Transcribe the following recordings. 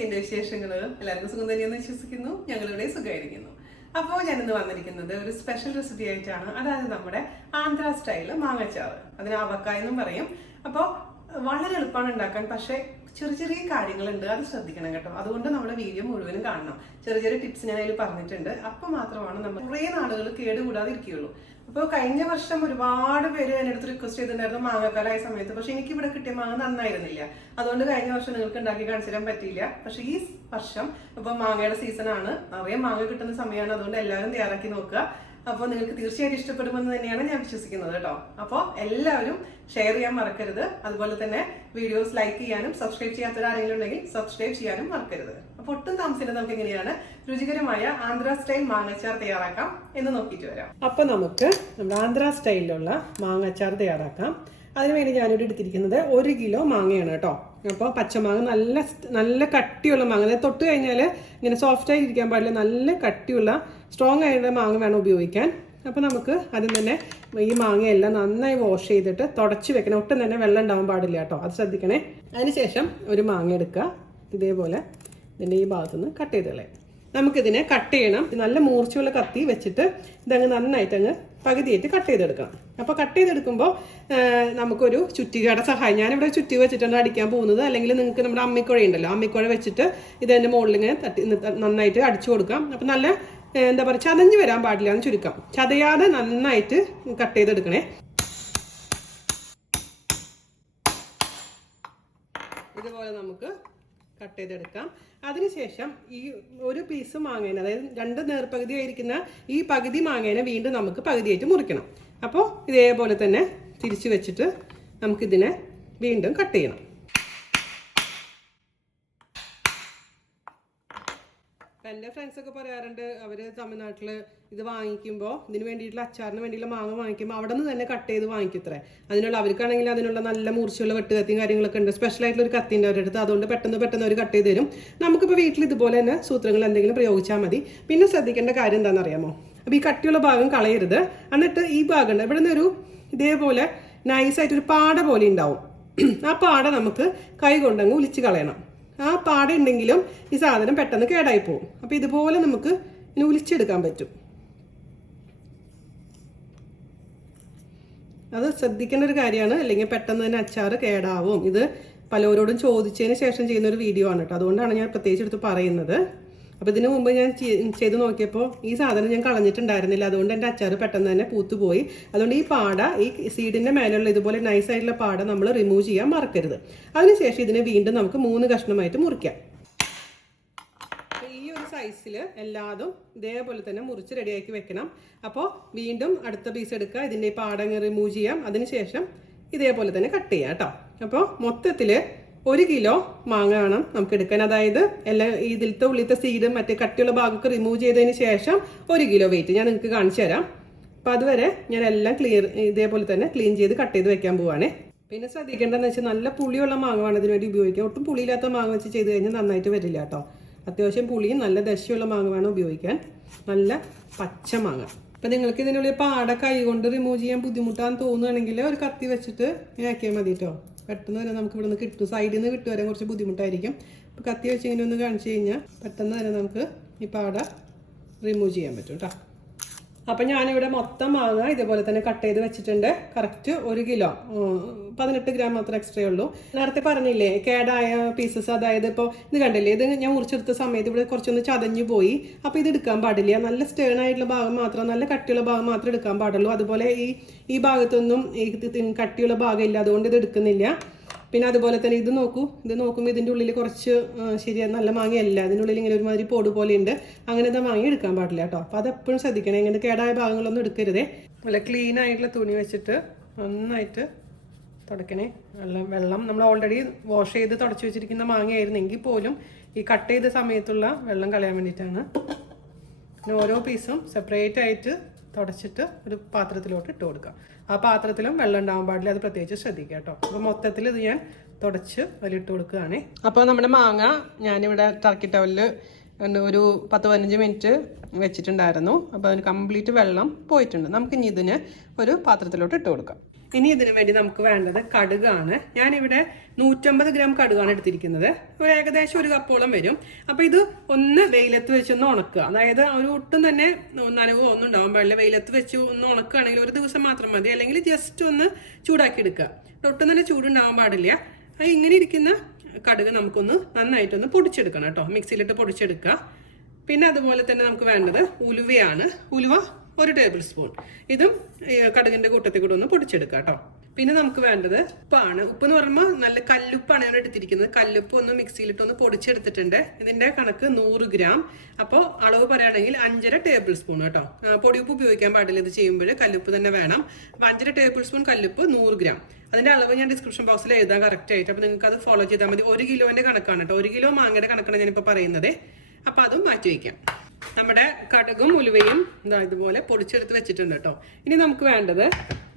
എന്തൊക്കെയുണ്ട് വിശേഷങ്ങൾ? എല്ലാവർക്കും സുഖം തന്നെയെന്ന് വിശ്വസിക്കുന്നു. ഞങ്ങളിവിടെ സുഖമായിരിക്കുന്നു. അപ്പോൾ ഞാനിന്ന് വന്നിരിക്കുന്നത് ഒരു സ്പെഷ്യൽ റെസിപ്പി ആയിട്ടാണ്. അതായത് നമ്മുടെ ആന്ധ്ര സ്റ്റൈല് മാങ്ങച്ചാറ്. അതിന് അവക്കായ എന്നും പറയും. അപ്പോൾ വളരെ എളുപ്പമാണ് ഉണ്ടാക്കാൻ, പക്ഷേ ചെറിയ ചെറിയ കാര്യങ്ങളുണ്ട്, അത് ശ്രദ്ധിക്കണം കേട്ടോ. അതുകൊണ്ട് നമ്മുടെ വീഡിയോ മുഴുവനും കാണണം. ചെറിയ ചെറിയ ടിപ്സ് ഞാൻ അതിൽ പറഞ്ഞിട്ടുണ്ട്. അപ്പോൾ മാത്രമാണ് നമ്മൾ കുറേ നാളുകൾ കേടുകൂടാതെ ഇരിക്കുകയുള്ളൂ. അപ്പോൾ കഴിഞ്ഞ വർഷം ഒരുപാട് പേര് എൻ്റെ അടുത്ത് റിക്വസ്റ്റ് ചെയ്തിട്ടുണ്ടായിരുന്നു മാങ്ങക്കാലായ സമയത്ത്. പക്ഷെ എനിക്ക് ഇവിടെ കിട്ടിയ മാങ്ങ നന്നായിരുന്നില്ല. അതുകൊണ്ട് കഴിഞ്ഞ വർഷം നിങ്ങൾക്ക് ഉണ്ടാക്കി കാണിച്ചു തരാൻ പറ്റിയില്ല. പക്ഷെ ഈ വർഷം ഇപ്പോൾ മാങ്ങയുടെ സീസണാണ്, നിറയെ മാങ്ങ കിട്ടുന്ന സമയമാണ്. അതുകൊണ്ട് എല്ലാവരും തയ്യാറാക്കി നോക്കുക. അപ്പോൾ നിങ്ങൾക്ക് തീർച്ചയായിട്ടും ഇഷ്ടപ്പെടുമെന്ന് തന്നെയാണ് ഞാൻ വിശ്വസിക്കുന്നത് കേട്ടോ. അപ്പോൾ എല്ലാവരും ഷെയർ ചെയ്യാൻ മറക്കരുത്. അതുപോലെ തന്നെ വീഡിയോസ് ലൈക്ക് ചെയ്യാനും സബ്സ്ക്രൈബ് ചെയ്യാത്തവരാരെങ്കിലും ഉണ്ടെങ്കിൽ സബ്സ്ക്രൈബ് ചെയ്യാനും മറക്കരുത്. അപ്പോൾ ഒട്ടും താമസിച്ചിട്ട് നമുക്ക് എങ്ങനെയാണ് രുചികരമായ ആന്ധ്ര സ്റ്റൈൽ മാങ്ങച്ചാർ തയ്യാറാക്കാം എന്ന് നോക്കിയിട്ട് വരാം. അപ്പോൾ നമുക്ക് നമ്മുടെ ആന്ധ്ര സ്റ്റൈലിലുള്ള മാങ്ങച്ചാർ തയ്യാറാക്കാം. അതിനുവേണ്ടി ഞാനിവിടെ എടുത്തിരിക്കുന്നത് 1 കിലോ മാങ്ങയാണ് കേട്ടോ. അപ്പോൾ പച്ചമാങ്ങ നല്ല കട്ടിയുള്ള മാങ്ങ, അതായത് തൊട്ട് കഴിഞ്ഞാൽ ഇങ്ങനെ സോഫ്റ്റ് ആയി ഇരിക്കാൻ പാടില്ല, നല്ല കട്ടിയുള്ള സ്ട്രോങ് ആയിട്ടുള്ള മാങ്ങ വേണം ഉപയോഗിക്കാൻ. അപ്പോൾ നമുക്ക് ആദ്യം തന്നെ ഈ മാങ്ങയെല്ലാം നന്നായി വാഷ് ചെയ്തിട്ട് തുടച്ച് വെക്കണം. ഒട്ടും തന്നെ വെള്ളം ഉണ്ടാവാൻ പാടില്ല കേട്ടോ, അത് ശ്രദ്ധിക്കണേ. അതിനുശേഷം ഒരു മാങ്ങ എടുക്കുക, ഇതേപോലെ ഇതിൻ്റെ ഈ ഭാഗത്തുനിന്ന് കട്ട് ചെയ്ത് കളയാം. നമുക്കിതിനെ കട്ട് ചെയ്യണം. നല്ല മൂർച്ചയുള്ള കത്തി വെച്ചിട്ട് ഇതങ്ങ് നന്നായിട്ട് അങ്ങ് പകുതിയായിട്ട് കട്ട് ചെയ്തെടുക്കണം. അപ്പോൾ കട്ട് ചെയ്തെടുക്കുമ്പോൾ നമുക്കൊരു ചുറ്റികയുടെ സഹായം, ഞാനിവിടെ ചുറ്റി വെച്ചിട്ടാണ് അടിക്കാൻ പോകുന്നത്. അല്ലെങ്കിൽ നിങ്ങൾക്ക് നമ്മുടെ അമ്മിക്കുഴ ഉണ്ടല്ലോ, അമ്മിക്കുഴ വെച്ചിട്ട് ഇതിൻ്റെ മുകളിൽ ഇങ്ങനെ നന്നായിട്ട് അടിച്ചു കൊടുക്കാം. അപ്പം നല്ല എന്താ പറയുക, ചതഞ്ഞ് വരാൻ പാടില്ല എന്ന് ചുരുക്കം. ചതയാതെ നന്നായിട്ട് കട്ട് ചെയ്തെടുക്കണേ. ഇതുപോലെ നമുക്ക് കട്ട് ചെയ്തെടുക്കാം. അതിനുശേഷം ഈ ഒരു പീസ് മാങ്ങേനെ, അതായത് 2 നേർപകുതി ആയിരിക്കുന്ന ഈ പകുതി മാങ്ങേനെ വീണ്ടും നമുക്ക് പകുതിയായിട്ട് മുറിക്കണം. അപ്പോൾ ഇതേപോലെ തന്നെ തിരിച്ചു വെച്ചിട്ട് നമുക്കിതിനെ വീണ്ടും കട്ട് ചെയ്യണം. എൻ്റെ ഫ്രണ്ട്സൊക്കെ പറയാറുണ്ട്, അവർ തമിഴ്നാട്ടിൽ ഇത് വാങ്ങിക്കുമ്പോൾ, ഇതിന് വേണ്ടിയിട്ടുള്ള അച്ചാറിന് വേണ്ടിയുള്ള മാങ്ങ വാങ്ങിക്കുമ്പോൾ അവിടെ നിന്ന് തന്നെ കട്ട് ചെയ്ത് വാങ്ങിക്കത്രേ. അവർക്കാണെങ്കിൽ അതിനുള്ള നല്ല മൂർച്ചയുള്ള വെട്ടുകത്തിയും കാര്യങ്ങളൊക്കെ ഉണ്ട്. സ്പെഷ്യലായിട്ടുള്ള ഒരു കത്തിൻ്റെ അവരുടെ അടുത്ത്. അതുകൊണ്ട് പെട്ടെന്ന് അവർ കട്ട് ചെയ്ത് തരും. നമുക്കിപ്പോൾ വീട്ടിൽ ഇതുപോലെ തന്നെ സൂത്രങ്ങൾ എന്തെങ്കിലും പ്രയോഗിച്ചാൽ മതി. പിന്നെ ശ്രദ്ധിക്കേണ്ട കാര്യം എന്താണെന്ന് അറിയാമോ? അപ്പോൾ ഈ കട്ടിയുള്ള ഭാഗം കളയരുത്. എന്നിട്ട് ഈ ഭാഗം ഉണ്ട്, ഇവിടെ നിന്നൊരു ഇതേപോലെ നൈസായിട്ടൊരു പാട പോലെ ഉണ്ടാവും. ആ പാട നമുക്ക് കൈ കൊണ്ടങ്ങ് ഉലിച്ച് കളയണം. ആ പാട ഉണ്ടെങ്കിലും ഈ സാധനം പെട്ടെന്ന് കേടായി പോകും. അപ്പോൾ ഇതുപോലെ നമുക്ക് ഇനി ഉലിച്ചെടുക്കാൻ പറ്റും. അത് ശ്രദ്ധിക്കേണ്ട ഒരു കാര്യമാണ്, അല്ലെങ്കിൽ പെട്ടെന്ന് തന്നെ അച്ചാർ കേടാവും. ഇത് പലരോടും ചോദിച്ചതിന് ശേഷം ചെയ്യുന്ന ഒരു വീഡിയോ ആണ് കേട്ടോ. അതുകൊണ്ടാണ് ഞാൻ പ്രത്യേകിച്ച് എടുത്ത് പറയുന്നത്. അപ്പോൾ ഇതിനു മുമ്പ് ഞാൻ ചെയ്ത് നോക്കിയപ്പോൾ ഈ സാധനം ഞാൻ കളഞ്ഞിട്ടുണ്ടായിരുന്നില്ല. അതുകൊണ്ട് എൻ്റെ അച്ചാർ പെട്ടെന്ന് തന്നെ പൂത്തുപോയി. അതുകൊണ്ട് ഈ പാട, ഈ സീഡിൻ്റെ മേലുള്ള ഇതുപോലെ നൈസായിട്ടുള്ള പാട നമ്മൾ റിമൂവ് ചെയ്യാൻ മറക്കരുത്. അതിനുശേഷം ഇതിനെ വീണ്ടും നമുക്ക് 3 കഷ്ണമായിട്ട് മുറിക്കാം. ഈ ഒരു സൈസിൽ എല്ലാതും ഇതേപോലെ തന്നെ മുറിച്ച് റെഡിയാക്കി വെക്കണം. അപ്പോൾ വീണ്ടും അടുത്ത പീസ് എടുക്കുക, ഇതിൻ്റെ ഈ പാടങ്ങ് റിമൂവ് ചെയ്യാം. അതിനുശേഷം ഇതേപോലെ തന്നെ കട്ട് ചെയ്യാം കേട്ടോ. അപ്പോൾ മൊത്തത്തിൽ 1 കിലോ മാങ്ങ വേണം നമുക്ക് എടുക്കാൻ. അതായത് എല്ലാം ഇതിലത്തെ ഉള്ളിലത്തെ സീഡും മറ്റേ കട്ടിയുള്ള ഭാഗമൊക്കെ റിമൂവ് ചെയ്തതിന് ശേഷം 1 കിലോ വെയിറ്റ് ഞാൻ നിങ്ങൾക്ക് കാണിച്ചു തരാം. അപ്പോൾ അതുവരെ ഞാൻ എല്ലാം ഇതേപോലെ തന്നെ ക്ലീൻ ചെയ്ത് കട്ട് ചെയ്ത് വെക്കാൻ പോവാണേ. പിന്നെ ശ്രദ്ധിക്കേണ്ടതെന്ന് വെച്ചാൽ നല്ല പുളിയുള്ള മാങ്ങ വേണം ഇതിന് വേണ്ടി ഉപയോഗിക്കാം. ഒട്ടും പുളിയില്ലാത്ത മാങ്ങ വെച്ച് ചെയ്ത് കഴിഞ്ഞാൽ നന്നായിട്ട് വരില്ല കേട്ടോ. അത്യാവശ്യം പുളിയും നല്ല ദശയുള്ള മാങ്ങ വേണം ഉപയോഗിക്കാൻ. നല്ല പച്ച മാങ്ങ. അപ്പം നിങ്ങൾക്ക് ഇതിനുള്ളിൽ പാട കൈ കൊണ്ട് റിമൂവ് ചെയ്യാൻ ബുദ്ധിമുട്ടാന്ന് തോന്നുകയാണെങ്കിൽ ഒരു കത്തി വെച്ചിട്ട് ആക്കിയാൽ മതി കേട്ടോ. പെട്ടെന്ന് തന്നെ നമുക്ക് ഇവിടെ നിന്ന് കിട്ടും. സൈഡിൽ നിന്ന് കിട്ടുവരാൻ കുറച്ച് ബുദ്ധിമുട്ടായിരിക്കും. അപ്പോൾ കത്തി വെച്ച് ഇങ്ങനെ ഒന്ന് കാണിച്ചു കഴിഞ്ഞാൽ പെട്ടെന്ന് തന്നെ നമുക്ക് ഈ പാട റിമൂവ് ചെയ്യാൻ പറ്റും കേട്ടോ. അപ്പം ഞാനിവിടെ മൊത്തം മാങ്ങ ഇതേപോലെ തന്നെ കട്ട് ചെയ്ത് വെച്ചിട്ടുണ്ട്. കറക്റ്റ് 1 കിലോ 18 ഗ്രാം മാത്രമേ എക്സ്ട്രാ ഉള്ളൂ. നേരത്തെ പറഞ്ഞില്ലേ കേടായ പീസസ്, അതായത് ഇപ്പോൾ ഇത് കണ്ടില്ലേ, ഇത് ഞാൻ മുറിച്ചെടുത്ത സമയത്ത് ഇവിടെ കുറച്ചൊന്ന് ചതഞ്ഞു പോയി. അപ്പോൾ ഇത് എടുക്കാൻ പാടില്ല. നല്ല സ്റ്റേൺ ആയിട്ടുള്ള ഭാഗം മാത്രം, നല്ല കട്ടിയുള്ള ഭാഗം മാത്രമേ എടുക്കാൻ പാടുള്ളൂ. അതുപോലെ ഈ ഭാഗത്തൊന്നും ഈ കട്ടിയുള്ള ഭാഗം ഇല്ല, അതുകൊണ്ട് ഇത് എടുക്കുന്നില്ല. പിന്നെ അതുപോലെ തന്നെ ഇത് നോക്കുമ്പോൾ ഇതിൻ്റെ ഉള്ളിൽ കുറച്ച് ശരിയാണ്, നല്ല മാങ്ങയല്ല. അതിൻ്റെ ഉള്ളിൽ ഇങ്ങനെ ഒരുമാതിരി പോട് പോലെ ഉണ്ട്. അങ്ങനത്തെ മാങ്ങ എടുക്കാൻ പാടില്ല കേട്ടോ. അപ്പോൾ അതെപ്പോഴും ശ്രദ്ധിക്കണേ, ഇങ്ങനെ കേടായ ഭാഗങ്ങളൊന്നും എടുക്കരുതേ. നല്ല ക്ലീൻ ആയിട്ടുള്ള തുണി വെച്ചിട്ട് നന്നായിട്ട് തുടക്കണേ. വെള്ളം നമ്മൾ ഓൾറെഡി വാഷ് ചെയ്ത് തുടച്ച് വെച്ചിരിക്കുന്ന മാങ്ങയായിരുന്നെങ്കിൽ പോലും ഈ കട്ട് ചെയ്ത സമയത്തുള്ള വെള്ളം കളയാൻ വേണ്ടിയിട്ടാണ്. പിന്നെ ഓരോ പീസും സെപ്പറേറ്റ് ആയിട്ട് തുടച്ചിട്ട് ഒരു പാത്രത്തിലോട്ട് ഇട്ട് കൊടുക്കാം. ആ പാത്രത്തിലും വെള്ളം ഉണ്ടാവാൻ പാടില്ല, അത് പ്രത്യേകിച്ച് ശ്രദ്ധിക്കുക കേട്ടോ. അപ്പോൾ മൊത്തത്തിൽ ഇത് ഞാൻ തുടച്ച് അതിലിട്ട് കൊടുക്കുകയാണ്. അപ്പോൾ നമ്മുടെ മാങ്ങ ഞാനിവിടെ ടർക്കി ടവലിൽ ഒരു 10-15 മിനിറ്റ് വെച്ചിട്ടുണ്ടായിരുന്നു. അപ്പോൾ അതിന് കംപ്ലീറ്റ് വെള്ളം പോയിട്ടുണ്ട്. നമുക്കിനി ഇതിന് ഒരു പാത്രത്തിലോട്ട് ഇട്ട് കൊടുക്കാം. ഇനി ഇതിനു വേണ്ടി നമുക്ക് വേണ്ടത് കടുകാണ്. ഞാനിവിടെ 150 ഗ്രാം കടുകാണ് എടുത്തിരിക്കുന്നത്. ഏകദേശം 1 കപ്പോളം വരും. അപ്പൊ ഇത് ഒന്ന് വെയിലത്ത് വെച്ചൊന്ന് ഉണക്കുക. അതായത് ഒട്ടും തന്നെ നനവോ ഒന്നും ഉണ്ടാവാൻ പാടില്ല. വെയിലത്ത് വെച്ച് ഒന്ന് ഉണക്കുകയാണെങ്കിൽ ഒരു ദിവസം മാത്രം മതി. അല്ലെങ്കിൽ ജസ്റ്റ് ഒന്ന് ചൂടാക്കി എടുക്കുക. ഒട്ടും തന്നെ ചൂടുണ്ടാവാൻ പാടില്ല. ഇങ്ങനെ ഇരിക്കുന്ന കടുക് നമുക്കൊന്ന് നന്നായിട്ടൊന്ന് പൊടിച്ചെടുക്കണം കേട്ടോ. മിക്സിയിലിട്ട് പൊടിച്ചെടുക്കുക. പിന്നെ അതുപോലെ തന്നെ നമുക്ക് വേണ്ടത് ഉലുവയാണ്. ഉലുവ 1 ടേബിൾ സ്പൂൺ. ഇതും കടുകിന്റെ കൂട്ടത്തിൽ കൂടെ ഒന്ന് പൊടിച്ചെടുക്കുക കേട്ടോ. പിന്നെ നമുക്ക് വേണ്ടത് ഉപ്പാണ്. ഉപ്പ് എന്ന് പറയുമ്പോൾ നല്ല കല്ലുപ്പാണ് ഞാൻ എടുത്തിരിക്കുന്നത്. കല്ലുപ്പ് ഒന്ന് മിക്സിയിലിട്ട് ഒന്ന് പൊടിച്ചെടുത്തിട്ടുണ്ട്. ഇതിന്റെ കണക്ക് 100 ഗ്രാം. അപ്പോൾ അളവ് പറയുകയാണെങ്കിൽ 5.5 ടേബിൾ സ്പൂൺ കേട്ടോ. പൊടിയുപ്പ് ഉപയോഗിക്കാൻ പാടില്ല ഇത് ചെയ്യുമ്പോൾ, കല്ലുപ്പ് തന്നെ വേണം. അപ്പൊ 5.5 ടേബിൾ സ്പൂൺ കല്ലുപ്പ്, 100 ഗ്രാം. അതിന്റെ അളവ് ഞാൻ ഡിസ്ക്രിപ്ഷൻ ബോക്സിൽ എഴുതാൻ കറക്റ്റ് ആയിട്ട്. അപ്പൊ നിങ്ങൾക്ക് അത് ഫോളോ ചെയ്താൽ മതി. 1 കിലോന്റെ കണക്കാണ് കേട്ടോ. 1 കിലോ മാങ്ങയുടെ കണക്കാണ് ഞാനിപ്പോ പറയുന്നത്. അപ്പൊ അതും മാറ്റി വയ്ക്കാം. നമ്മുടെ കടുകും ഉലുവയും ഇതുപോലെ പൊടിച്ചെടുത്ത് വെച്ചിട്ടുണ്ട് കേട്ടോ. ഇനി നമുക്ക് വേണ്ടത്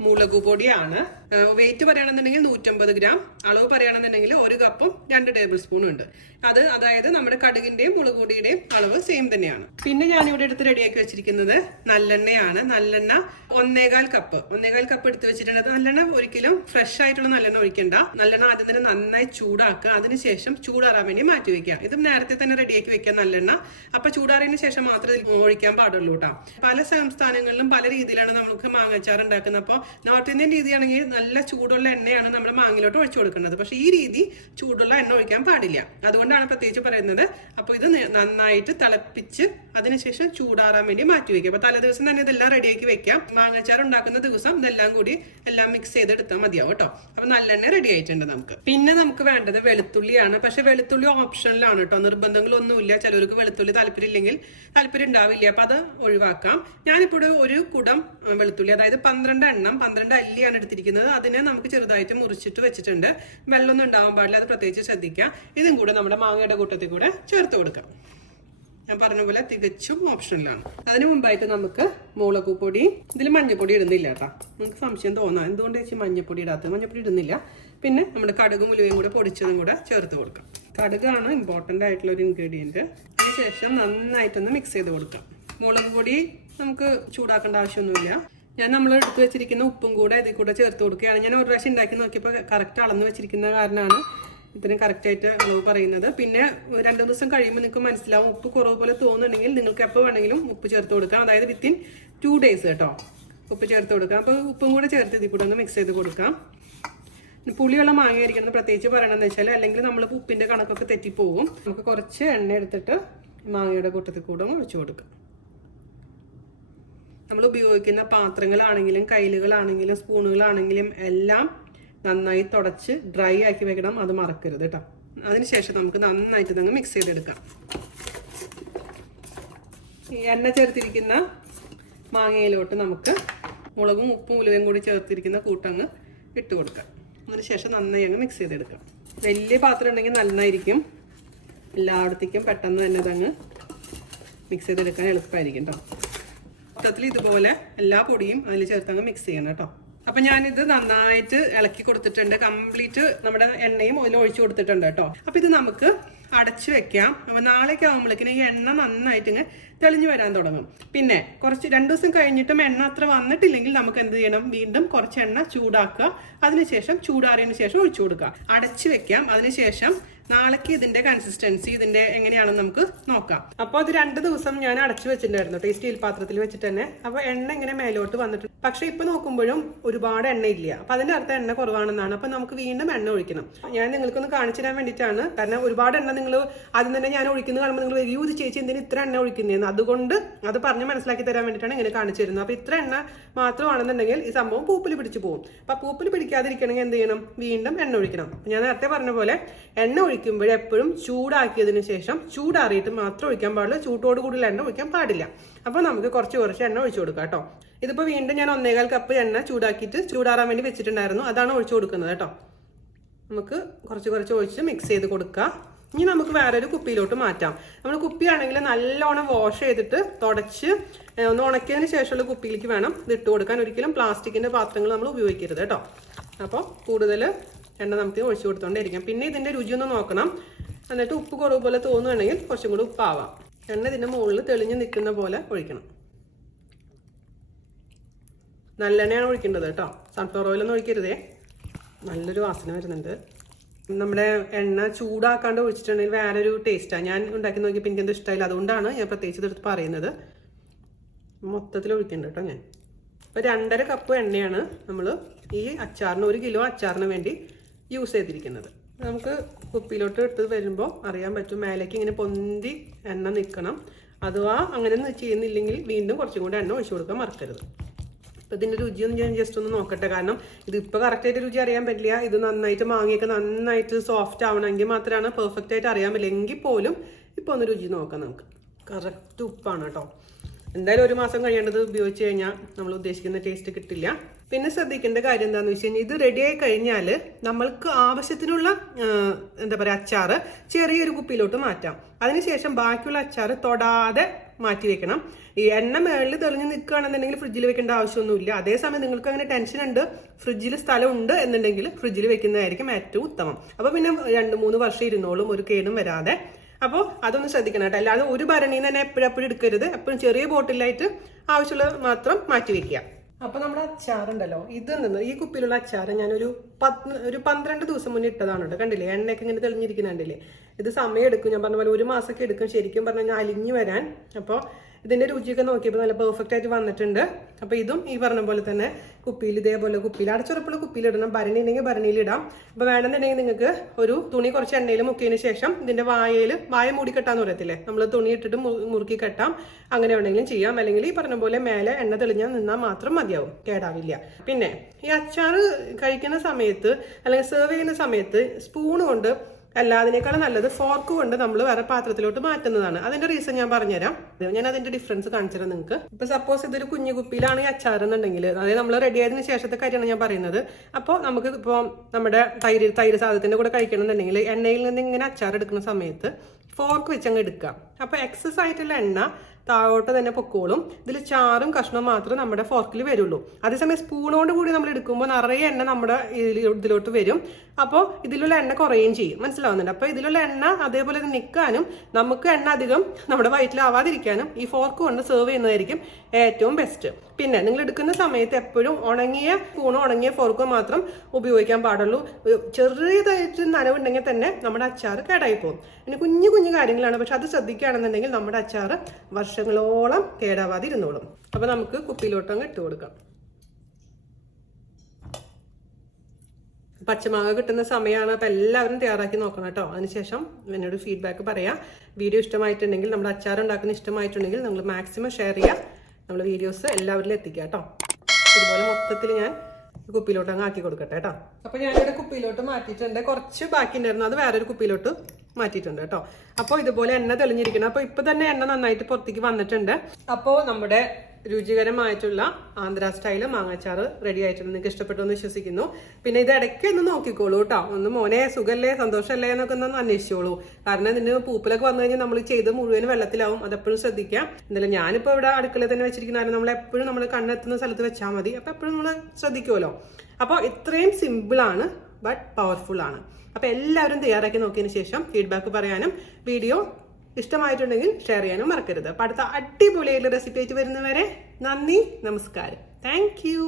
മുളകുപൊടിയാണ്. വെയിറ്റ് പറയുകയാണെന്നുണ്ടെങ്കിൽ 150 ഗ്രാം. അളവ് പറയുകയാണെന്നുണ്ടെങ്കിൽ 1 കപ്പും 2 ടേബിൾ സ്പൂണും ഉണ്ട്. അതായത് നമ്മുടെ കടുകിന്റെയും മുളക് പൊടിയുടെയും അളവ് സെയിം തന്നെയാണ്. പിന്നെ ഞാനിവിടെ എടുത്ത് റെഡിയാക്കി വെച്ചിരിക്കുന്നത് നല്ലെണ്ണയാണ്. നല്ലെണ്ണ 1.25 കപ്പ്. 1.25 കപ്പ് എടുത്ത് വെച്ചിട്ടുണ്ട്. നല്ലെണ്ണ ഒരിക്കലും ഫ്രഷ് ആയിട്ടുള്ള നല്ലെണ്ണ ഒഴിക്കണ്ട. നല്ലെണ്ണ ആദ്യം തന്നെ നന്നായി ചൂടാക്കുക. അതിനുശേഷം ചൂടാറാൻ വേണ്ടി മാറ്റി വെക്കുക. ഇതും നേരത്തെ തന്നെ റെഡിയാക്കി വെക്കുക നല്ലെണ്ണ. അപ്പൊ ചൂടാറിയതിനു ശേഷം മാത്രമേ ഒഴിക്കാൻ പാടുള്ളൂ കേട്ടോ. പല സംസ്ഥാനങ്ങളിലും പല രീതിയിലാണ് നമുക്ക് മാങ്ങാച്ചാർ ഉണ്ടാക്കുന്നത്. അപ്പോൾ നോർത്ത് ഇന്ത്യൻ രീതിയാണെങ്കിൽ നല്ല ചൂടുള്ള എണ്ണയാണ് നമ്മൾ മാങ്ങയിലോട്ട് ഒഴിച്ചു കൊടുക്കുന്നത്. പക്ഷെ ഈ രീതി ചൂടുള്ള എണ്ണ ഒഴിക്കാൻ പാടില്ല. അതുകൊണ്ടാണ് പ്രത്യേകിച്ച് പറയുന്നത്. അപ്പോൾ ഇത് നന്നായിട്ട് തിളപ്പിച്ച് അതിനുശേഷം ചൂടാറാൻ വേണ്ടി മാറ്റി വെക്കുക. അപ്പൊ തലേ ദിവസം തന്നെ ഇതെല്ലാം റെഡിയാക്കി വെക്കാം. മാങ്ങാച്ചാർ ഉണ്ടാക്കുന്ന ദിവസം ഇതെല്ലാം കൂടി എല്ലാം മിക്സ് ചെയ്തെടുത്താൽ മതിയാവും കേട്ടോ. അപ്പൊ നല്ലെണ്ണ റെഡി ആയിട്ടുണ്ട് നമുക്ക്. പിന്നെ നമുക്ക് വേണ്ടത് വെളുത്തുള്ളിയാണ്. പക്ഷെ വെളുത്തുള്ളി ഓപ്ഷനിലാണ് കേട്ടോ. നിർബന്ധങ്ങളൊന്നുമില്ല. ചിലർക്ക് വെളുത്തുള്ളി താല്പര്യം ഉണ്ടാവില്ല. അപ്പൊ അത് ഒഴിവാക്കാം. ഞാനിപ്പോൾ ഒരു കുടം വെളുത്തുള്ളി, അതായത് 12 എണ്ണം, 12 അല്ലിയാണ് എടുത്തിരിക്കുന്നത്. അതിനെ നമുക്ക് ചെറുതായിട്ട് മുറിച്ചിട്ട് വെച്ചിട്ടുണ്ട്. വെള്ളമൊന്നും ഉണ്ടാവാൻ പാടില്ല. അത് പ്രത്യേകിച്ച് ശ്രദ്ധിക്കാം. ഇതും കൂടെ നമ്മുടെ മാങ്ങയുടെ കൂട്ടത്തിൽ കൂടെ ചേർത്ത് കൊടുക്കാം. ഞാൻ പറഞ്ഞ പോലെ തികച്ചും ഓപ്ഷനിലാണ്. അതിന് മുമ്പായിട്ട് നമുക്ക് മുളകുപൊടി, ഇതിൽ മഞ്ഞപ്പൊടി ഇടുന്നില്ല കേട്ടോ. നമുക്ക് സംശയം തോന്നാം എന്തുകൊണ്ട് വെച്ച് മഞ്ഞപ്പൊടി ഇടാത്തത്. മഞ്ഞപ്പൊടി ഇടുന്നില്ല. പിന്നെ നമ്മുടെ കടുകും ഉലുവയും കൂടെ പൊടിച്ചതും കൂടെ ചേർത്ത് കൊടുക്കാം. കടുകാണ് ഇമ്പോർട്ടൻ്റ് ആയിട്ടുള്ള ഒരു ഇൻഗ്രീഡിയൻറ്റ്. അതിനുശേഷം നന്നായിട്ടൊന്ന് മിക്സ് ചെയ്ത് കൊടുക്കാം. മുളക് പൊടി നമുക്ക് ചൂടാക്കേണ്ട ആവശ്യമൊന്നുമില്ല. നമ്മൾ എടുത്ത് വെച്ചിരിക്കുന്ന ഉപ്പും കൂടെ ഇതിൽ കൂടെ ചേർത്ത് കൊടുക്കുകയാണ്. ഞാൻ ഒരു പ്രാവശ്യം ഉണ്ടാക്കി നോക്കിയപ്പോൾ കറക്റ്റ് അളന്ന് വെച്ചിരിക്കുന്ന കാരണമാണ് ഇത്രയും കറക്റ്റായിട്ട് അളവ് പറയുന്നത്. പിന്നെ 2 ദിവസം കഴിയുമ്പോൾ നിങ്ങൾക്ക് മനസ്സിലാവും. ഉപ്പ് കുറവ് പോലെ തോന്നുന്നുണ്ടെങ്കിൽ നിങ്ങൾക്ക് എപ്പോൾ വേണമെങ്കിലും ഉപ്പ് ചേർത്ത് കൊടുക്കാം. അതായത് വിത്തിൻ 2 ഡേയ്സ് കേട്ടോ ഉപ്പ് ചേർത്ത് കൊടുക്കാം. അപ്പോൾ ഉപ്പും കൂടെ ചേർത്ത് ഇതിൽ കൂടെ ഒന്ന് മിക്സ് ചെയ്ത് കൊടുക്കാം. പുളിയുള്ള മാങ്ങ ആയിരിക്കണം പ്രത്യേകിച്ച് പറയണമെന്ന് വെച്ചാൽ, അല്ലെങ്കിൽ നമ്മൾ ഉപ്പിന്റെ കണക്കൊക്കെ തെറ്റിപ്പോവും. നമുക്ക് കുറച്ച് എണ്ണ എടുത്തിട്ട് മാങ്ങയുടെ കൂട്ടത്തിൽ കൂടെ ഒഴിച്ചു കൊടുക്കാം. നമ്മൾ ഉപയോഗിക്കുന്ന പാത്രങ്ങളാണെങ്കിലും കയ്യിലുകളാണെങ്കിലും സ്പൂണുകളാണെങ്കിലും എല്ലാം നന്നായി തുടച്ച് ഡ്രൈ ആക്കി വെക്കണം. അത് മറക്കരുത് കേട്ടോ. അതിനുശേഷം നമുക്ക് നന്നായിട്ട് ഇതങ്ങ് മിക്സ് ചെയ്തെടുക്കാം. ഈ എണ്ണ ചേർത്തിരിക്കുന്ന മാങ്ങയിലോട്ട് നമുക്ക് മുളകും ഉപ്പും ഉലുവയും കൂടി ചേർത്തിരിക്കുന്ന കൂട്ടങ്ങ് ഇട്ട് കൊടുക്കാം. അതിനുശേഷം നന്നായി അങ്ങ് മിക്സ് ചെയ്തെടുക്കാം. വലിയ പാത്രം ഉണ്ടെങ്കിൽ നന്നായിരിക്കും. എല്ലായിടത്തേക്കും പെട്ടെന്ന് തന്നെ അതങ്ങ് മിക്സ് ചെയ്തെടുക്കാൻ എളുപ്പമായിരിക്കും കേട്ടോ. മൊത്തത്തിൽ ഇതുപോലെ എല്ലാ പൊടിയും അതിൽ ചേർത്തങ്ങ് മിക്സ് ചെയ്യണം കേട്ടോ. അപ്പൊ ഞാനിത് നന്നായിട്ട് ഇളക്കി കൊടുത്തിട്ടുണ്ട്. കംപ്ലീറ്റ് നമ്മുടെ എണ്ണയും അതിൽ ഒഴിച്ചു കൊടുത്തിട്ടുണ്ട് കേട്ടോ. അപ്പൊ ഇത് നമുക്ക് അടച്ചു വെക്കാം. അപ്പൊ നാളേക്ക് ആകുമ്പോഴേക്കിന് ഈ എണ്ണ നന്നായിട്ട് തെളിഞ്ഞു വരാൻ തുടങ്ങും. പിന്നെ 2 ദിവസം കഴിഞ്ഞിട്ടും എണ്ണ അത്ര വന്നിട്ടില്ലെങ്കിൽ നമുക്ക് എന്ത് ചെയ്യണം, വീണ്ടും കുറച്ച് എണ്ണ ചൂടാക്കുക. അതിനുശേഷം ചൂടാറിയതിനു ശേഷം ഒഴിച്ചു കൊടുക്കുക. അടച്ചു വെക്കാം. അതിനുശേഷം നാളേക്ക് ഇതിന്റെ കൺസിസ്റ്റൻസി ഇതിന്റെ എങ്ങനെയാണെന്ന് നമുക്ക് നോക്കാം. അപ്പോൾ അത് 2 ദിവസം ഞാൻ അടച്ചു വെച്ചിട്ടുണ്ടായിരുന്നു സ്റ്റീൽ പാത്രത്തിൽ വെച്ചിട്ട് തന്നെ. അപ്പൊ എണ്ണ ഇങ്ങനെ മേലോട്ട് വന്നിട്ടുണ്ട്. പക്ഷെ ഇപ്പൊ നോക്കുമ്പോഴും ഒരുപാട് എണ്ണ ഇല്ല. അപ്പൊ അതിന്റെ അർത്ഥം എണ്ണ കുറവാണെന്നാണ്. അപ്പൊ നമുക്ക് വീണ്ടും എണ്ണ ഒഴിക്കണം. ഞാൻ നിങ്ങൾക്കൊന്ന് കാണിച്ചു തരാൻ വേണ്ടിയിട്ടാണ്. കാരണം ഒരുപാട് എണ്ണ നിങ്ങൾ ആദ്യം തന്നെ ഞാൻ ഒഴിക്കുന്നത് കാണുമ്പോൾ നിങ്ങൾ വരിക, ഇത് ചേച്ചി എന്തിന് ഇത്ര എണ്ണ ഒഴിക്കുന്നതെന്ന്. അതുകൊണ്ട് അത് പറഞ്ഞ് മനസ്സിലാക്കി തരാൻ വേണ്ടിയിട്ടാണ് ഇങ്ങനെ കാണിച്ചു തരുന്നത്. അപ്പൊ ഇത്ര എണ്ണ മാത്രമാണെന്നുണ്ടെങ്കിൽ ഈ സംഭവം പൂപ്പിൽ പിടിച്ചു പോകും. അപ്പൊ പൂപ്പിൽ പിടിക്കാതിരിക്കണമെങ്കിൽ എന്ത് ചെയ്യണം, വീണ്ടും എണ്ണ ഒഴിക്കണം. ഞാൻ നേരത്തെ പറഞ്ഞ പോലെ എണ്ണ ഒഴിക്കുമ്പോൾ എപ്പോഴും ചൂടാക്കിയതിനു ശേഷം ചൂടാറിയിട്ട് മാത്രം ഒഴിക്കാൻ പാടുള്ളൂ. ചൂട്ടോട് കൂടുതൽ എണ്ണ ഒഴിക്കാൻ പാടില്ല. അപ്പൊ നമുക്ക് കുറച്ച് എണ്ണ ഒഴിച്ചു കൊടുക്കാം കേട്ടോ. ഇതിപ്പോ വീണ്ടും ഞാൻ 1.25 കപ്പ് എണ്ണ ചൂടാക്കിയിട്ട് ചൂടാറാൻ വേണ്ടി വെച്ചിട്ടുണ്ടായിരുന്നു. അതാണ് ഒഴിച്ചു കൊടുക്കുന്നത് കേട്ടോ. നമുക്ക് കുറച്ച് ഒഴിച്ച് മിക്സ് ചെയ്ത് കൊടുക്കുക. ഇനി നമുക്ക് വേറൊരു കുപ്പിയിലോട്ട് മാറ്റാം. നമ്മൾ കുപ്പിയാണെങ്കിൽ നല്ലോണം വാഷ് ചെയ്തിട്ട് തുടച്ച് ഒന്ന് ഉണക്കിയതിന് ശേഷമുള്ള കുപ്പിയിലേക്ക് വേണം ഇത് ഇട്ട് കൊടുക്കാൻ. ഒരിക്കലും പ്ലാസ്റ്റിക്കിന്റെ പാത്രങ്ങൾ നമ്മൾ ഉപയോഗിക്കരുത് കേട്ടോ. അപ്പോൾ കൂടുതൽ എണ്ണ നമുക്ക് ഒഴിച്ചു കൊടുത്തോണ്ടിരിക്കാം. പിന്നെ ഇതിന്റെ രുചി ഒന്ന് നോക്കണം. എന്നിട്ട് ഉപ്പ് കുറവ് പോലെ തോന്നുകയാണെങ്കിൽ കുറച്ചും കൂടി ഉപ്പാവാം. എണ്ണ ഇതിന്റെ മുകളിൽ തെളിഞ്ഞ് നിൽക്കുന്ന പോലെ ഒഴിക്കണം. നല്ലെണ്ണയാണ് ഒഴിക്കേണ്ടത് കേട്ടോ. സൺഫ്ലവർ ഓയിലൊന്നും ഒഴിക്കരുതേ, നല്ലൊരു വാസന വരുന്നുണ്ട്. നമ്മുടെ എണ്ണ ചൂടാക്കാണ്ട് ഒഴിച്ചിട്ടുണ്ടെങ്കിൽ വേറൊരു ടേസ്റ്റാണ്. ഞാൻ ഉണ്ടാക്കി നോക്കിയപ്പോൾ എനിക്കെന്തും ഇഷ്ടമായില്ല, അതുകൊണ്ടാണ് ഞാൻ പ്രത്യേകിച്ച് ഇതെടുത്ത് പറയുന്നത്. മൊത്തത്തിൽ ഒഴിക്കുന്നുണ്ട് കേട്ടോ ഞാൻ. അപ്പോൾ 2.5 കപ്പ് എണ്ണയാണ് നമ്മൾ ഈ അച്ചാറിന് 1 കിലോ അച്ചാറിന് വേണ്ടി യൂസ് ചെയ്തിരിക്കുന്നത്. നമുക്ക് കുപ്പിയിലോട്ട് ഇട്ട് വരുമ്പോൾ അറിയാൻ പറ്റും, മേലേക്ക് ഇങ്ങനെ പൊന്തി എണ്ണ നിൽക്കണം. അഥവാ അങ്ങനെ ചെയ്യുന്നില്ലെങ്കിൽ വീണ്ടും കുറച്ചും കൂടി എണ്ണ ഒഴിച്ചു കൊടുക്കാൻ മറക്കരുത്. അപ്പോൾ ഇതിൻ്റെ രുചിയൊന്നും ഞാൻ ജസ്റ്റ് ഒന്ന് നോക്കട്ടെ, കാരണം ഇതിപ്പോൾ കറക്റ്റായിട്ട് രുചി അറിയാൻ പറ്റില്ല. ഇത് നന്നായിട്ട് മാങ്ങയൊക്കെ നന്നായിട്ട് സോഫ്റ്റ് ആവണമെങ്കിൽ മാത്രമാണ് പെർഫെക്റ്റ് ആയിട്ട് അറിയാൻ പറ്റില്ല. എങ്കിൽ പോലും ഇപ്പോൾ ഒന്ന് രുചി നോക്കാം നമുക്ക്. കറക്റ്റ് ഉപ്പാണ് കേട്ടോ. എന്തായാലും 1 മാസം കഴിയേണ്ടത് ഉപയോഗിച്ച് കഴിഞ്ഞാൽ നമ്മൾ ഉദ്ദേശിക്കുന്ന ടേസ്റ്റ് കിട്ടില്ല. പിന്നെ ശ്രദ്ധിക്കേണ്ട കാര്യം എന്താണെന്ന് വെച്ച് കഴിഞ്ഞാൽ ഇത് റെഡിയായി കഴിഞ്ഞാൽ നമ്മൾക്ക് ആവശ്യത്തിനുള്ള എന്താ പറയുക അച്ചാറ് ചെറിയൊരു കുപ്പിയിലോട്ട് മാറ്റാം. അതിനുശേഷം ബാക്കിയുള്ള അച്ചാറ് തൊടാതെ മാറ്റി വെക്കണം. ഈ എണ്ണ മേളിൽ തെളിഞ്ഞ് നിൽക്കുകയാണെന്നുണ്ടെങ്കിൽ ഫ്രിഡ്ജിൽ വെക്കേണ്ട ആവശ്യമൊന്നുമില്ല. അതേസമയം നിങ്ങൾക്ക് അങ്ങനെ ടെൻഷൻ ഉണ്ട്, ഫ്രിഡ്ജിൽ സ്ഥലമുണ്ട് എന്നുണ്ടെങ്കിൽ ഫ്രിഡ്ജിൽ വെക്കുന്നതായിരിക്കും ഏറ്റവും ഉത്തമം. അപ്പോൾ പിന്നെ 2-3 വർഷം ഇരുന്നോളും, ഒരു കേടും വരാതെ. അപ്പോൾ അതൊന്ന് ശ്രദ്ധിക്കണം കേട്ടോ. അല്ലാതെ ഒരു ഭരണിയിൽ തന്നെ എപ്പോഴും എടുക്കരുത്. എപ്പോഴും ചെറിയ ബോട്ടിലായിട്ട് ആവശ്യമുള്ളത് മാത്രം മാറ്റി വെക്കുക. അപ്പോൾ നമ്മുടെ അച്ചാറുണ്ടല്ലോ, ഇതിൽ നിന്ന് ഈ കുപ്പിയിലുള്ള അച്ചാറ് ഞാനൊരു 12 ദിവസം മുന്നേ ഇട്ടതാണ് കേട്ടോ. കണ്ടില്ലേ, എണ്ണയൊക്കെ ഇങ്ങനെ തെളിഞ്ഞിരിക്കുന്നുണ്ടല്ലേ. ഇത് സമയം എടുക്കും, ഞാൻ പറഞ്ഞ പോലെ 1 മാസമൊക്കെ എടുക്കും ശരിക്കും പറഞ്ഞു കഴിഞ്ഞാൽ അലിഞ്ഞു വരാൻ. അപ്പോൾ ഇതിൻ്റെ രുചിയൊക്കെ നോക്കിയപ്പോൾ നല്ല പെർഫെക്റ്റ് ആയിട്ട് വന്നിട്ടുണ്ട്. അപ്പോൾ ഇതും ഈ പറഞ്ഞ പോലെ തന്നെ കുപ്പിയിൽ ഇതേപോലെ കുപ്പിയിൽ അടച്ചുറപ്പുള്ള കുപ്പിയിലിടണം. ഭരണി ഉണ്ടെങ്കിൽ ഭരണിയിലിടാം. അപ്പോൾ വേണമെന്നുണ്ടെങ്കിൽ നിങ്ങൾക്ക് ഒരു തുണി കുറച്ച് എണ്ണയിൽ മുക്കിയതിന് ശേഷം ഇതിൻ്റെ വായ മൂടി കെട്ടാന്ന് പറയത്തില്ലേ, നമ്മൾ തുണി ഇട്ടിട്ട് മുറുക്കി കെട്ടാം. അങ്ങനെ വേണമെങ്കിലും ചെയ്യാം. അല്ലെങ്കിൽ ഈ പറഞ്ഞ പോലെ മേലെ എണ്ണ തെളിഞ്ഞാൽ നിന്നാൽ മാത്രം മതിയാവും, കേടാവില്ല. പിന്നെ ഈ അച്ചാർ കഴിക്കുന്ന സമയത്ത് അല്ലെങ്കിൽ സെർവ് ചെയ്യുന്ന സമയത്ത് സ്പൂണ് കൊണ്ട് അല്ല, അതിനേക്കാളും നല്ലത് ഫോർക്ക് കൊണ്ട് നമ്മൾ വേറെ പാത്രത്തിലോട്ട് മാറ്റുന്നതാണ്. അതിന്റെ റീസൺ ഞാൻ പറഞ്ഞുതരാം. ഞാൻ അതിന്റെ ഡിഫറൻസ് കാണിച്ചു തരാം നിങ്ങൾക്ക്. ഇപ്പൊ സപ്പോസ് ഇതൊരു കുഞ്ഞു കുപ്പിയിലാണ് ഈ അച്ചാർ എന്നുണ്ടെങ്കിൽ, അതായത് നമ്മൾ റെഡി ആയതിനു ശേഷത്തെ കാര്യമാണ് ഞാൻ പറയുന്നത്. അപ്പോൾ നമുക്ക് ഇപ്പോൾ നമ്മുടെ തൈര് സാധനത്തിന്റെ കൂടെ കഴിക്കണമെന്നുണ്ടെങ്കിൽ എണ്ണയിൽ നിന്ന് ഇങ്ങനെ അച്ചാർ എടുക്കുന്ന സമയത്ത് ഫോർക്ക് വെച്ചങ്ങ് എടുക്കാം. അപ്പോൾ എക്സസ് ആയിട്ടുള്ള എണ്ണ താഴോട്ട് തന്നെ പൊക്കോളും. ഇതിൽ ചാറും കഷ്ണവും മാത്രമേ നമ്മുടെ ഫോർക്കിൽ വരുള്ളൂ. അതേസമയം സ്പൂണോട് കൂടി നമ്മൾ എടുക്കുമ്പോൾ നിറയെ എണ്ണ നമ്മുടെ ഇതിലോട്ട് വരും. അപ്പോൾ ഇതിലുള്ള എണ്ണ കുറയുകയും ചെയ്യും. മനസ്സിലാവുന്നുണ്ട്? അപ്പോൾ ഇതിലുള്ള എണ്ണ അതേപോലെ നിൽക്കാനും നമുക്ക് എണ്ണ അധികം നമ്മുടെ വയറ്റിലാവാതിരിക്കാനും ഈ ഫോർക്ക് കൊണ്ട് സെർവ് ചെയ്യുന്നതായിരിക്കും ഏറ്റവും ബെസ്റ്റ്. പിന്നെ നിങ്ങൾ എടുക്കുന്ന സമയത്ത് എപ്പോഴും ഉണങ്ങിയ സ്പൂണോ ഉണങ്ങിയ ഫോർക്കോ മാത്രം ഉപയോഗിക്കാൻ പാടുള്ളൂ. ചെറിയതായിട്ട് നനവുണ്ടെങ്കിൽ തന്നെ നമ്മുടെ അച്ചാർ കേടായി പോകും. പിന്നെ കുഞ്ഞു കുഞ്ഞു കാര്യങ്ങളാണ്, പക്ഷെ അത് ശ്രദ്ധിക്കുകയാണെന്നുണ്ടെങ്കിൽ നമ്മുടെ അച്ചാർ വർഷങ്ങളോളം കേടാവാതിരുന്നോളും. അപ്പോൾ നമുക്ക് കുപ്പിയിലോട്ടങ്ങ് ഇട്ട് കൊടുക്കാം. പച്ചമാങ്ങ കിട്ടുന്ന സമയമാണ്. അപ്പോൾ എല്ലാവരും തയ്യാറാക്കി നോക്കണം കേട്ടോ. അതിനുശേഷം എന്നോട് ഫീഡ്ബാക്ക് പറയാം. വീഡിയോ ഇഷ്ടമായിട്ടുണ്ടെങ്കിൽ, നമ്മുടെ അച്ചാർ ഉണ്ടാക്കുന്ന ഇഷ്ടമായിട്ടുണ്ടെങ്കിൽ നിങ്ങൾ മാക്സിമം ഷെയർ ചെയ്യുക. നമ്മുടെ വീഡിയോസ് എല്ലാവരിലും എത്തിക്കുക കേട്ടോ. ഇതുപോലെ മൊത്തത്തിൽ ഞാൻ കുപ്പിയിലോട്ട് അങ്ങ് ആക്കി കൊടുക്കട്ടെ കേട്ടോ. അപ്പോൾ ഞാനിവിടെ കുപ്പിയിലോട്ട് മാറ്റിയിട്ടുണ്ട്. കുറച്ച് ബാക്കി ഉണ്ടായിരുന്നു, അത് വേറൊരു കുപ്പിയിലോട്ട് മാറ്റിയിട്ടുണ്ട് കേട്ടോ. അപ്പോൾ ഇതുപോലെ എണ്ണ തെളിഞ്ഞിരിക്കണം. അപ്പോൾ ഇപ്പൊ തന്നെ എണ്ണ നന്നായിട്ട് പുറത്തേക്ക് വന്നിട്ടുണ്ട്. അപ്പോൾ നമ്മുടെ രുചികരമായിട്ടുള്ള ആന്ധ്ര സ്റ്റൈല് മാങ്ങാച്ചാറ് റെഡി ആയിട്ടുണ്ട്. നിങ്ങൾക്ക് ഇഷ്ടപ്പെട്ടു എന്ന് വിശ്വസിക്കുന്നു. പിന്നെ ഇത് ഇടയ്ക്ക് ഒന്ന് നോക്കിക്കോളൂ കേട്ടോ. ഒന്ന് മോനെ സുഖല്ലേ സന്തോഷമല്ലേ എന്നൊക്കെ ഒന്ന് അന്വേഷിച്ചോളൂ. കാരണം ഇതിന് പൂപ്പിലൊക്കെ വന്നു കഴിഞ്ഞാൽ നമ്മൾ ചെയ്ത് മുഴുവൻ വെള്ളത്തിലാവും. അതെപ്പോഴും ശ്രദ്ധിക്കാം. എന്തായാലും ഞാനിപ്പോൾ ഇവിടെ അടുക്കളയിൽ തന്നെ വെച്ചിരിക്കുന്ന നമ്മൾ എപ്പോഴും നമ്മൾ കണ്ണെത്തുന്ന സ്ഥലത്ത് വെച്ചാൽ മതി. അപ്പോൾ എപ്പോഴും നമ്മൾ ശ്രദ്ധിക്കുമല്ലോ. അപ്പോൾ ഇത്രയും സിമ്പിളാണ്, ബട്ട് പവർഫുൾ ആണ്. അപ്പോൾ എല്ലാവരും തയ്യാറാക്കി നോക്കിയതിന് ശേഷം ഫീഡ്ബാക്ക് പറയാനും വീഡിയോ ഇഷ്ടമായിട്ടുണ്ടെങ്കിൽ ഷെയർ ചെയ്യാനും മറക്കരുത്. അപ്പോൾ അടുത്ത അടിപൊളിയായിട്ടുള്ള റെസിപ്പി ആയിട്ട് വരുന്നവരെ നന്ദി, നമസ്കാരം. Thank you.